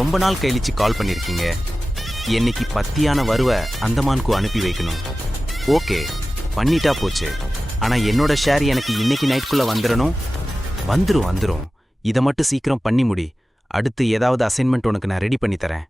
ரொம்ப நாள் கழிச்சு கால் பண்ணியிருக்கீங்க. என்னைக்கு பத்தியான வருவ அந்தமானுக்கு அனுப்பி வைக்கணும். ஓகே, பண்ணிட்டா போச்சு. ஆனால் என்னோட ஷேர் எனக்கு இன்னைக்கு நைட்டுக்குள்ளே வந்துடணும். வந்துடும். இதை மட்டும் சீக்கிரம் பண்ணி முடி. அடுத்து ஏதாவது அசைன்மெண்ட் உனக்கு நான் ரெடி பண்ணி தரேன்.